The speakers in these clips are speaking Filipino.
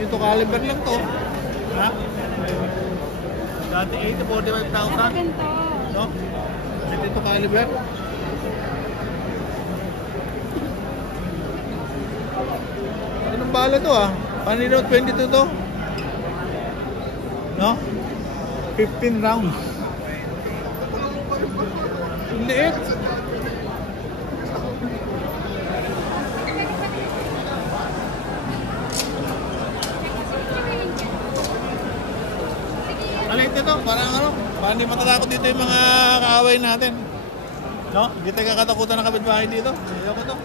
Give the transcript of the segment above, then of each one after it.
Dito caliber lang to. Ha? Dati 80, 45,000. No? Dito caliber. Anong bala to ah? Panino 22 to? No? 15 rounds. Liit. Alit ito, parang ano, parang hindi matatakot dito yung mga kaaway natin. No? Hindi tayo kakatakutan ng kapitbahay dito. Ayoko to.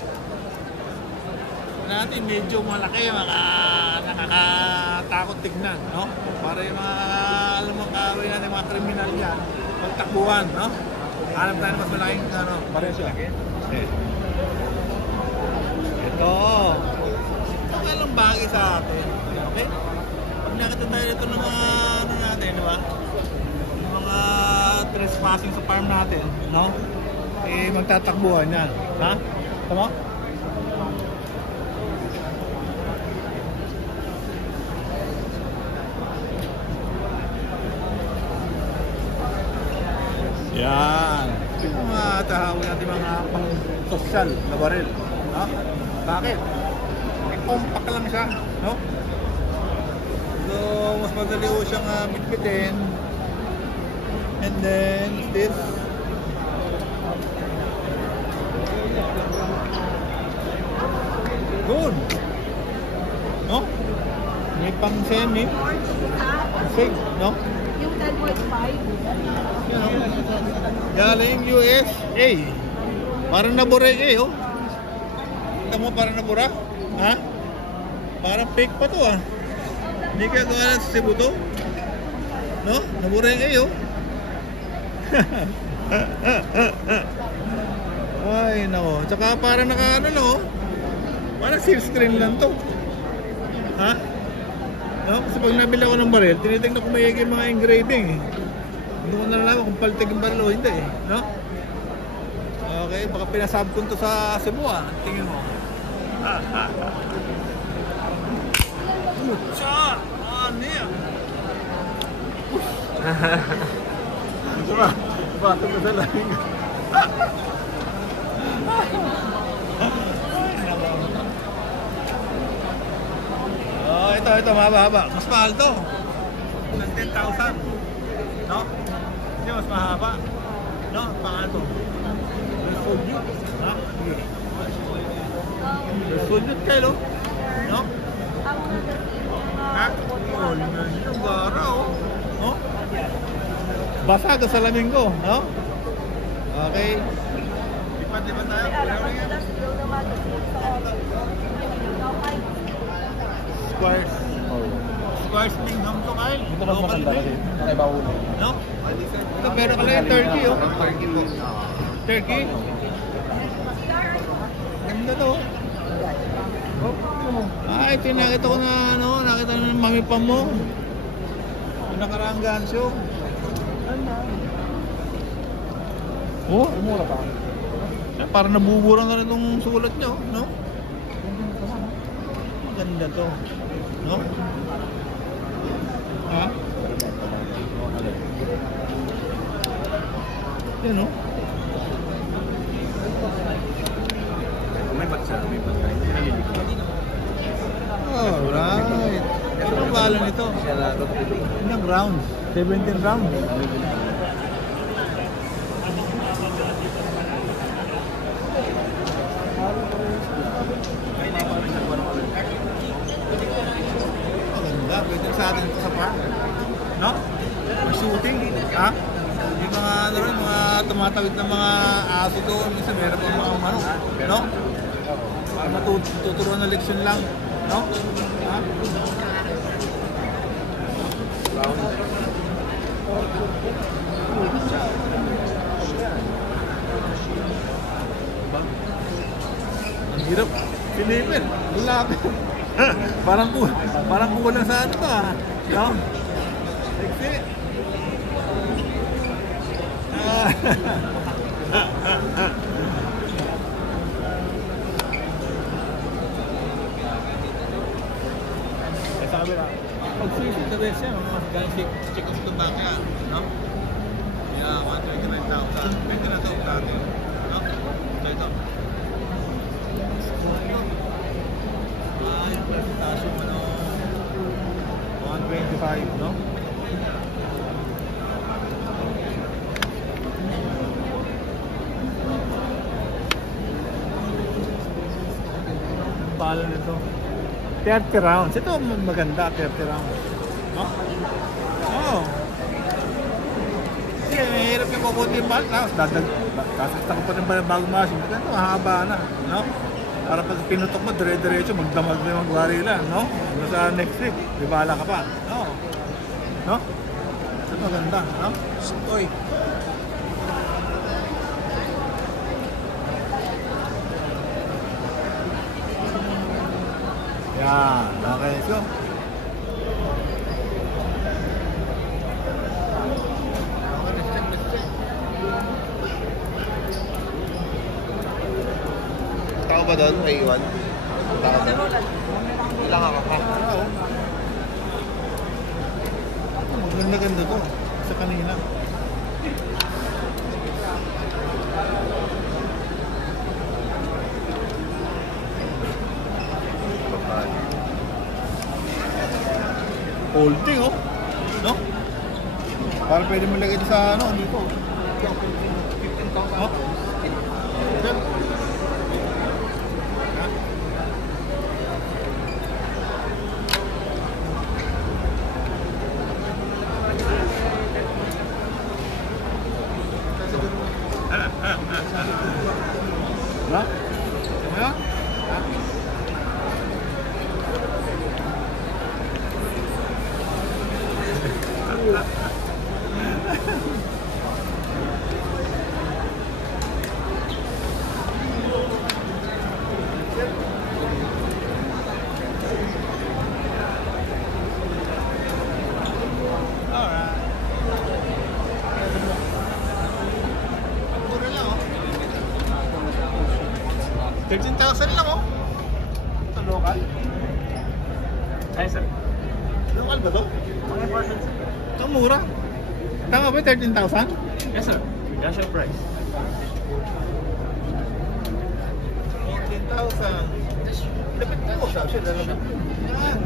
Natin medyo malaki, mga nakakatakot tignan, no? Para yung mga alam mo kaaway natin, mga kriminal yan, magtakbuhan, no? Hanap tayo mas malaking, ano, paresyo. Ito. Okay lang bagay sa atin. Okay? Nakita tayo dito ng mga ano natin, di ba? Yung mga trespassing sa farm natin, no? Eh, magtatakbuhan yan. Ha? Tama? Yan. Yung mga tahawin natin mga pang-social na baril. Ha? Bakit? Eh, compact lang siya, no? So, mas madali ko siyang bitbitin. And then, this. Good. No? May pang semi. Sig, no? Yung 10.5. You know? Galing USA. Parang nabura eh, oh. Kita mo parang nabura? Ha? Parang fake pa to ah. Hindi kaya gawa sa Cebu to? No? Nabura yung kayo. Ay, nako. Tsaka parang naka ano no? Parang seal screen lang to. Ha? No? Kasi pag nabili ako ng baril, tinitignan ko may yung mga engraving eh. Hindi ko nalalaman kung paltig yung baril o hindi eh. No? Okay, baka pinasab ko to sa Cebu ah. Tingin mo. Cha! Ano yan? Diba? Bato mo sa langin. Oh, ito, mahaba-haba. Mas mahal to. Ng 10,000. No? Hindi, mas mahaba. No? Pangalan to. Resolute. Ha? Resolute kayo, no? Ha? Oh, yung gara, oh. Oh? Basag sa salamin ko, no? Okay. Lipat tayo. Squares. Squares ting ham to kail. Ito mas maganda kasi nakaiba ulo. No? Ito meron ka lang yung turkey, oh. Turkey po. Turkey? Ganda to. Ay, ito nakita ko na ano, nakita na ng mami pa mo. Yung nakaraang gansyo. Oh, mura pa. Parang nabuburang ka na itong sulat nyo, no? Maganda to. No? Ha? Yan, no? May bagsa. Alright. Ano ang bala nito? Ilang rounds? 17 rounds. Maganda. Pwede sa atin ito sa park. No? May shooting. Ha? May mga ano rin, mga tumatawid ng mga aso doon. Minsan meron pa mga manok, no? Para matuturuan na leksyon lang, no? Ha? Ang hirap. Silipin. Lalapit. parang kulang sa ano to, ha? No? Sexy. Sabi na, pag-sisi sa best yan, mga check off to back yan, no? Yeah, 129,000. Pwede na ito, dati. No? Ito. Yung presentasyon mo, no? 125, no? Palo nito. 30 rounds. Ito maganda, 30 rounds. No? Oo. Kasi mahirap yung kukunti yung ball. Tapos kasasta ko pa rin ba bago machine. Ito, mahaba na. No? Para pag pinutok mo, dire-diretso, magdamag na yung magwarila. No? Hanggang sa next week, di bala ka pa. No? No? Ito maganda. No? Oy. Yan. Okay, let's go. Tao ba doon? May iwan? Tao ba? Ilang ako pa? Maganda-ganda to. Sa kanina. Holding, oh. No? Para pwede mo lagay ito sa ano, dito. Oh. Yan. Ha? Ha? Mura lang, oh. 13,000 lang, oh. Ito local? Ay, sir. Local ba to? Mga portion, sir. Ang mura. Tama ba 13,000? Yes, sir. That's your price. 14,000. Lapit ka ko, sabi siya, lalapit. Yan.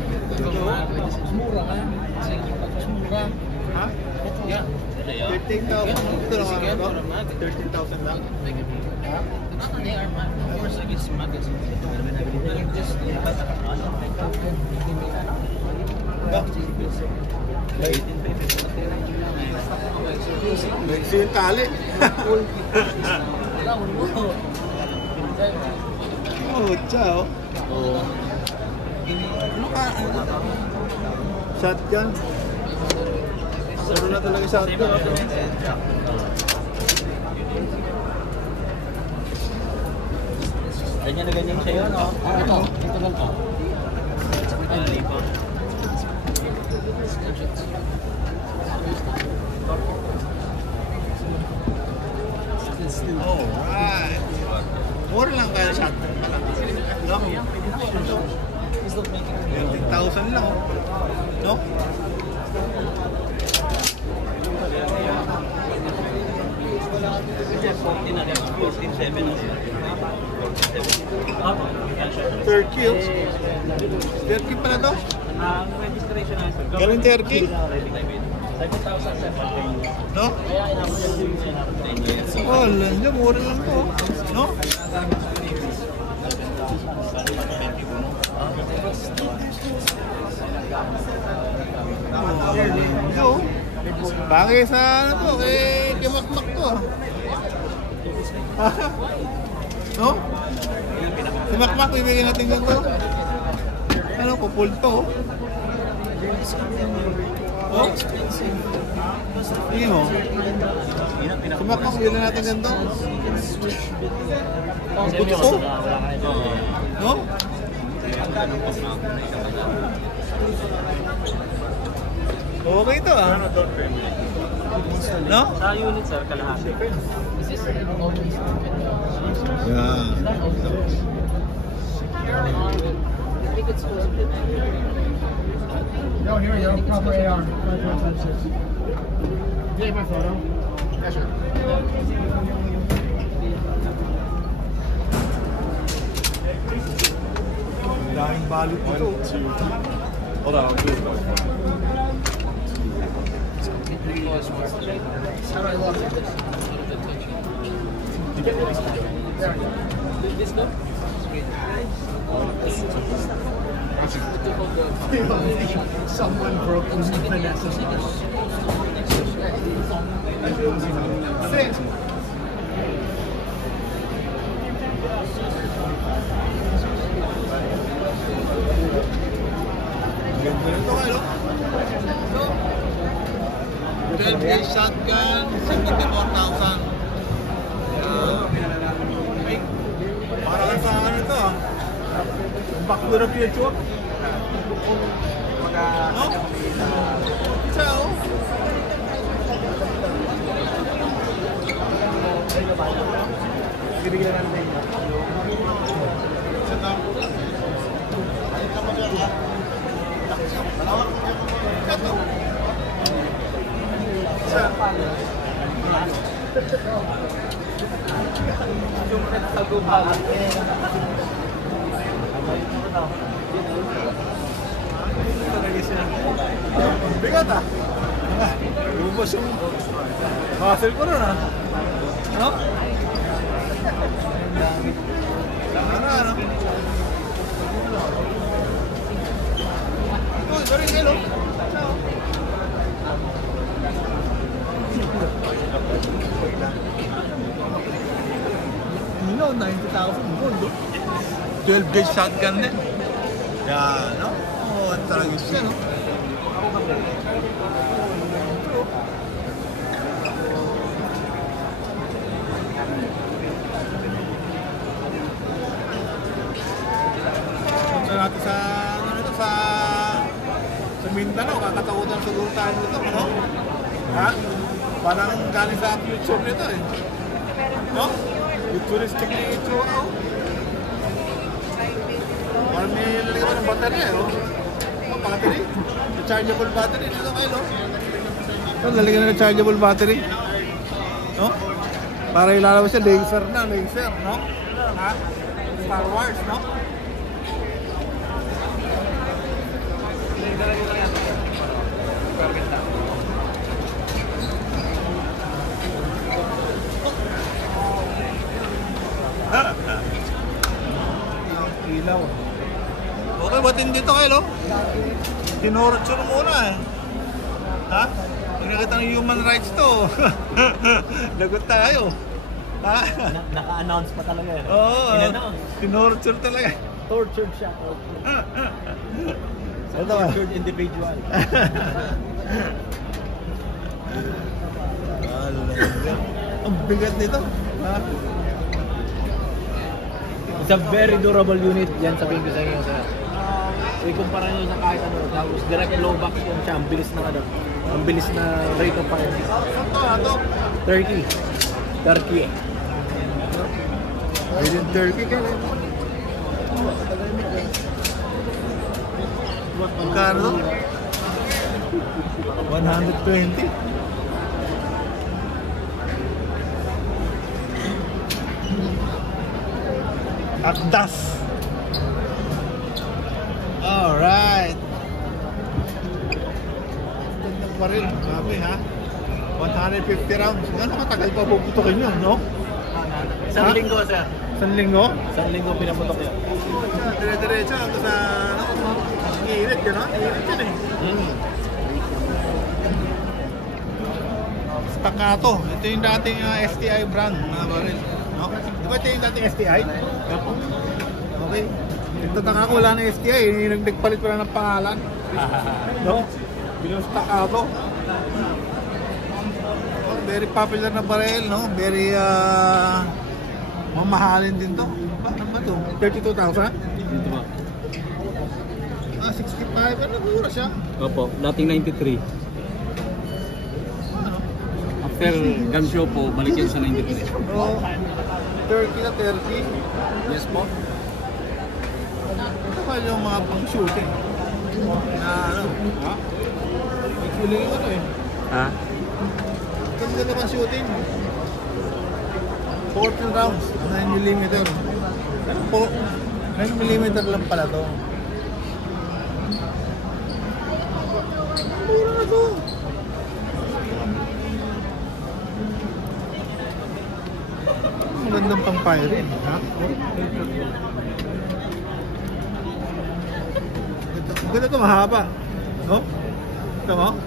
Mura ka. Mura. Ha? Yeah. 13,000. Ito lang ano to? 13,000 lang. Ha? They are mad. Of course, I guess mad. Just May yung tali. Oh, ciao. Oh. Ano ka? Shotgun. Saro na talaga shotgun. Ganyan na ganyan siya yun, no? Ito. Ito lang to. Alright. Mura lang kaya shotgun pala. No? 20,000 lang, oh. No? Turkey, oh. Turkey pala to? Ang registration na, sir. Galing Turkey? 7,700. No? Kaya inabot yung siya na 10 years. Oh, landiyan, mura lang to. No? Oh, go. Bagay sa ano to, kay Makmak to ah. No? Si Makmak, bibigyan natin ganito. Ano, kupul to. Oh? Hindi mo. Si Makmak, bibigyan natin ganito. Ang puto to. No? Okay to ah. No? Sa unit sir, kalahati. Is this always Yeah. I think it's supposed to be. No, here we go. Proper AR. 5.56. Do you have my photo? Yeah, sure. Daming balot ito. Hold on, I'll do it. How do I look? This go? Someone broke into Vanessa's house. Sit. Ganda nito kayo. 12 gauge shotgun, 74,000. Ay, para sa ano ito ah. Back to the future. No? Isa oh. Bibigyan natin din. Bigat ah. Lubos yung muscle ko rin ah. No? Ano? Oh, sorry, hello. Ciao. No, 90,000 gold. 12 gauge shotgun din. Yan, no? Oh, talaga siya, no? Punta natin sa, ano ito, sa Mindanao, kakatakutan siguro tayo nito, ano? Ha? Parang galing sa future nito eh. No? Futuristic na ito, ano? Parang may lalagyan ng battery eh, no? Oh, battery? Rechargeable battery dito kayo, no? Oh, lalagyan ng rechargeable battery. No? Para ilalabas siya, laser na, laser, no? Ha? Star Wars, no? Ilaw. Okay, batin dito kayo, no? Tinorture muna eh. Ha? Pag nakita ng human rights to, lagot tayo. Ha? Naka-announce pa talaga eh. Oo. In-announce. Tinorture talaga. Tortured siya. Ito ba? Tortured individual. Ang bigat nito. Ha? It's a very durable unit. Yan sabihin ko sa inyo sir. So ikumpara nyo sa kahit ano. Tapos direct blowback yan siya. Ang bilis na ano. Ang bilis na rate of fire. Saan to? Turkey. Turkey eh. Made in Turkey ka rin. Magkano to? 120. Akdas. Alright. Gandang baril. Grabe ha. 150 rounds. Gano'ng katagal pa bubutukin yun, no? Isang linggo sir. Isang linggo? Isang linggo pinaputok yun. Dire-diretso hanggang sa ano? Init yun, ha? Init yun eh. Staccato. Ito yung dating STI brand na baril. No? Di ba ito yung dating STI? Okay. Nagtataka ko wala na STI. Nagpalit pa na ng pangalan. No? Bilang Staccato. Very popular na baril, no? Very mamahalin din to. Ano ba to? 32,000? Dito ba? 65. Ano mura siya? Opo, dating 93. Ano? After gun show po, balik yan sa 93. Oh, 30 na 30. Yes po. Ito pa yung mga pang shooting. Na ano? Ha? May feeling yung ano eh. Ha? Ganda na pang shooting. 14 rounds. 9mm. Ano po? 9mm lang pala to. Mura na to. Magandang pang firing, ha? Ganda to, mahaba. No? Ito mo?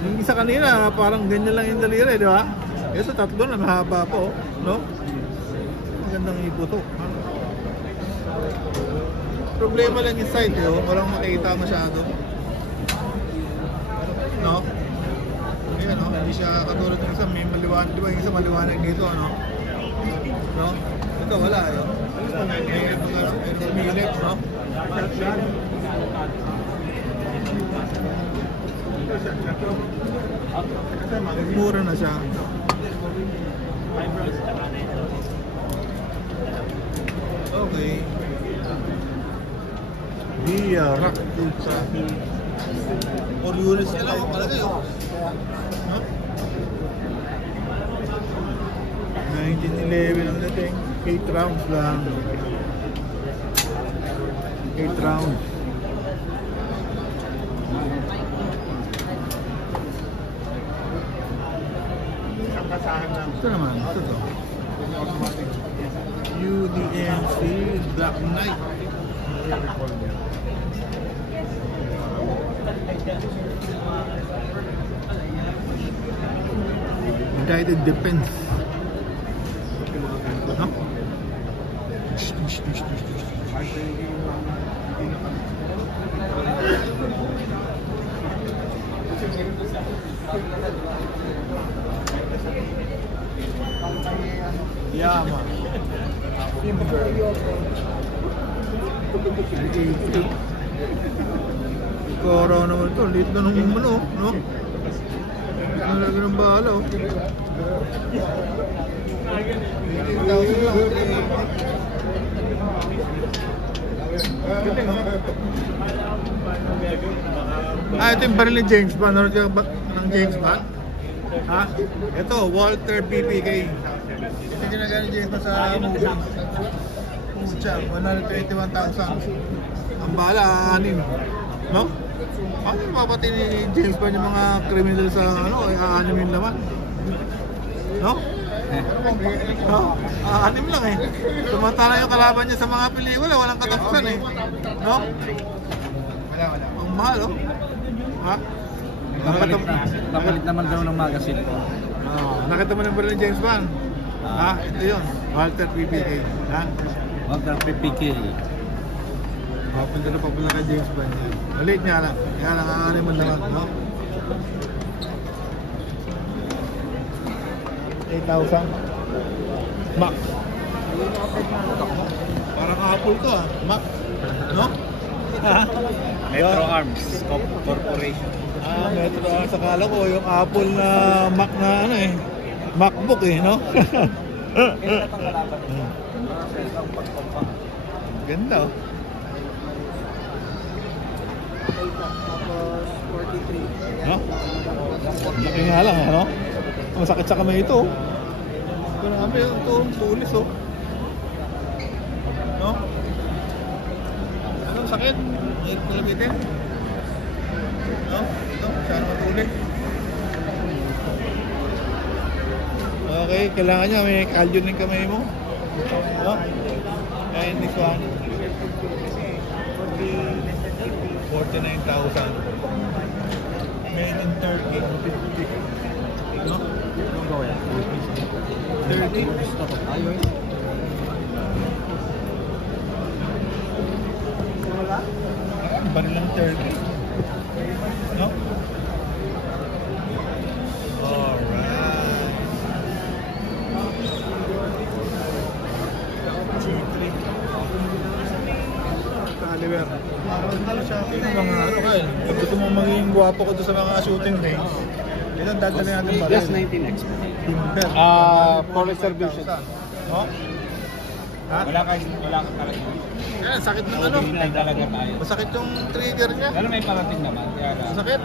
Yung isa kanina, parang ganyan lang yung daliri, di ba? Ito tatlo na mahaba po, no? Magandang ipo to. Ha? Problema lang yung side, eh, walang makita masyado. No? Ayan, no? Hindi siya katulad ng isa, may maliwanag, di ba yung isa maliwanag dito, ano? No? Ito wala, yun. May umilit, no? Mura na siya. Okay. Dia Rock Ultra. 4 units nila, talaga yun. Huh? 1911 ang dating. 8 rounds lang. 8 rounds. Ito naman, ito to. UDMC Black Knight. Guided Defense. Huh? Yeah, man. Koro naman ito, lit na nung ano, no? Nalagay ng bala, oh. 18,000 lang. Ito yung baril ni James Bond. Nanonood ka ba ng James Bond? Ha? Ito, Walther PPK. Ito ginagawa ni James Bond sa movie. Pucha, 121,000. Ang bala, 6. No? Ano yung mapatay ni James Bond yung mga criminal sa ano, ay 6 yung laman? No? No? 6 lang eh. Tumantala yung kalaban niya sa mga pelikula, walang katapusan eh. No? Ang mahal, oh. Ha? Kapalit naman daw ng magazine po. Nakita mo ng baril ni James Bond? Ha? Ito yun. Walter PPK. Ha? Walter PPK. Punta na pa pala kay James Bond yan. Maliit niya lang. Kaya lang aanim mo naman, no? 8,000 Mac. Parang Apple to, ah. Mac. No? Ha? Metro Arms Corporation. Metro Arms. Akala ko yung Apple na Mac na ano eh. MacBook eh, no? Ganda, oh. No? Laki nga lang, ano? Masakit sa kamay ito. Grabe, ito, tulis, oh. No? Anong sakit? 8 mm? No? Ito, saan matulis? Okay, kailangan niya may calcium ng kamay mo. No? And this one 49,000. Made in Turkey. No? Ano ba yan? 30. Ayos. Baril lang 30. No? Alright. G3. Caliber. Mga ano kayo, pag gusto mo maging gwapo ko doon sa mga shooting range, ilan dadali natin baril? Plus 19X. Timber. Forester Vision. Oh? Ha? Wala kang talaga. Sakit ng ano? Hindi talaga tayo. Masakit yung trigger niya. Pero may parating naman. Kaya Masakit.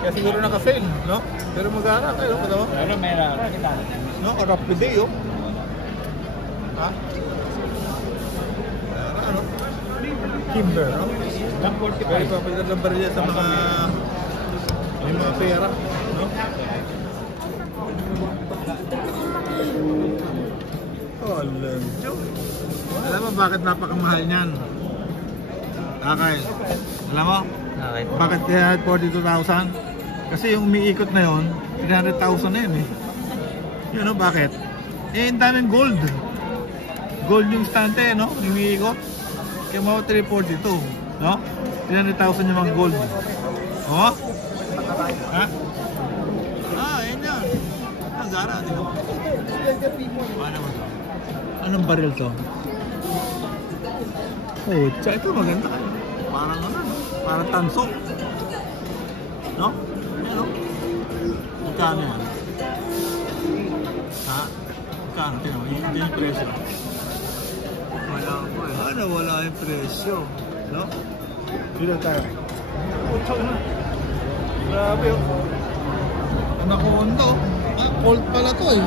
Kaya siguro naka-fail, no? Pero mag-aara kayo, katawa? Pero may nakita. No? Arap the day, oh. Ha? Ano? Kimber, no? Very popular ng baril sa mga may mga pera, no? Oh, alam mo bakit napakamahal niyan? Kyle, alam mo? Okay. Bakit kaya 42,000? Kasi yung umiikot na yon, 300,000 na yun eh. Yun know, bakit? Eh, ang daming gold. Gold yung stante, no? Yung umiikot. Kaya mga 342, no? 300,000 yung mga gold. Oh? Ha? Ayun yan. Ang gara, di ba? Paano mo to? Anong baril to? Oh, tsaka ito maganda. Parang ano, parang tanso. No? Ano? Magkano yan? Ha? Magkano? Tingnan mo, hindi yung presyo. Wala po eh. Ano wala yung presyo? No? Dito tayo. Oh, tsaka na. Grabe oh. Anak ko Hondo. Ah, cold pala to eh.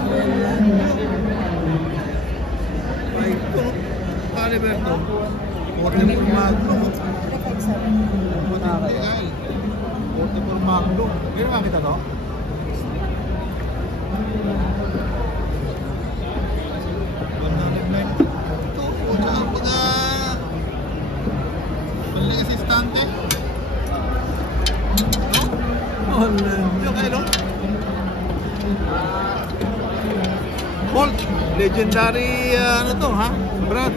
Ay, ito. Caliber to. 44 Magno. 44 Magno. Pero makita to? Ito, pagka maling asistante. No? Ito kayo, no? Colt, legendary ano to ha? Brad.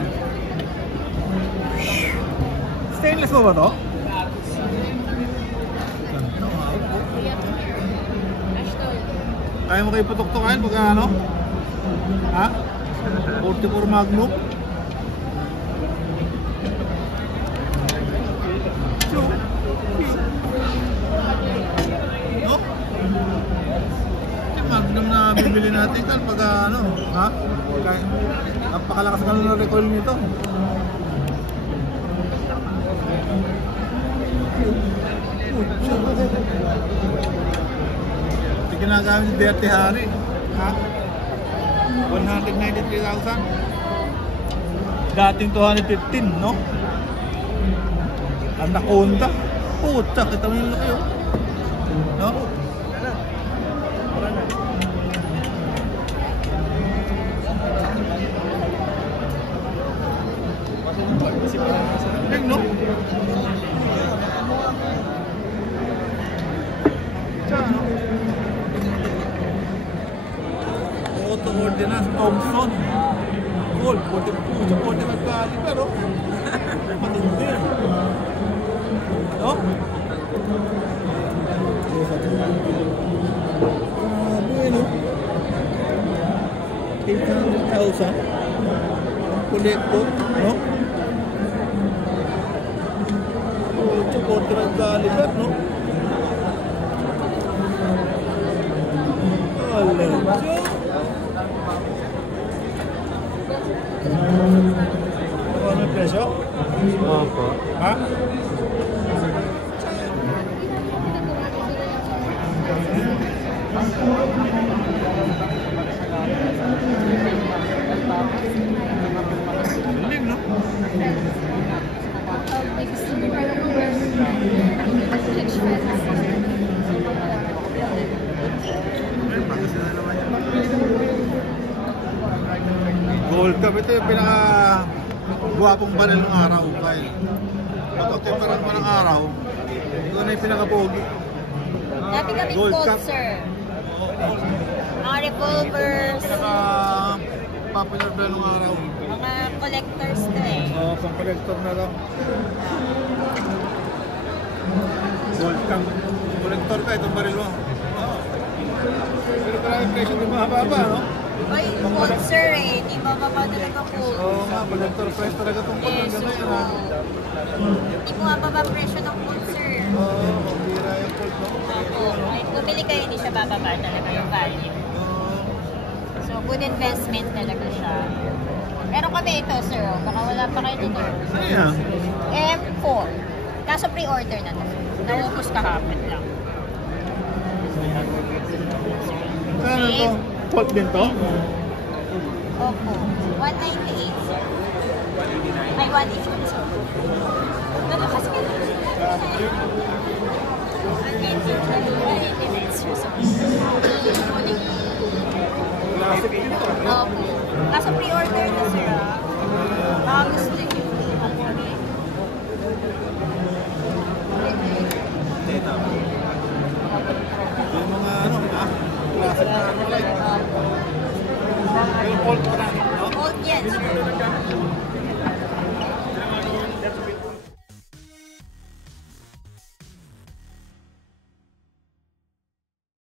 Stainless mo ba to? Kaya mo kayo putok-tokain pagka ano? Ha? 44 Magnum. So, no? Yung Magnum na bibili natin kan pagka ano? Ha? Napakalakas ka ng recoil nito. Ito ginagamit ni Dirty Harry. Ha? 193,000. Dating 215, no? Anaconda. Puta, kita mo yung laki, oh. No? Tingnan, no? Auto Ordnance Thompson. Gold, 40 magkali pero matindi. No? Bueno. 800,000. Kolekto, no? 40 magkali pero, no? Ano yung presyo? Opo. Ha? Galing, no? Gold Cup, ito yung pinaka guwapong baril ng araw, Kyle. Kapag temperan mo ng araw, ito na yung pinaka-pogi. Dati kaming Gold gold, cup. sir. Oo. Mga revolvers, Pinaka popular ba nung araw? mga collectors to eh. Oo, pang collector na lang. Gold cup. Collector ka, itong baril mo. Oo. Pero talagang presyo di mababa, no? Ay, gold sir eh. Di bababa talaga po. Oo nga, collector price talaga itong gold. Yes, Ang ganda yun, oo. ha? Hindi po mababa presyo ng gold sir. Oo, pambira yung gold, no? Opo. Ay, bumili kayo, hindi siya bababa talaga yung value. Oo. So, good investment talaga siya. Meron kami ito, sir. Oh. Baka wala pa kayo dito. Ano yan? M4. Kaso pre-order na to. Naubos kahapon lang. Ano to? Colt din to? Opo. 198. Ay, 188. So. Ano kasi ka na? 188. So. Classic din to. Opo. Kaso pre-order na sir. Gusto niyo. Yung mga ano, ha? Classic na ano, like. Yung Colt pa na, no? Old yan, sir.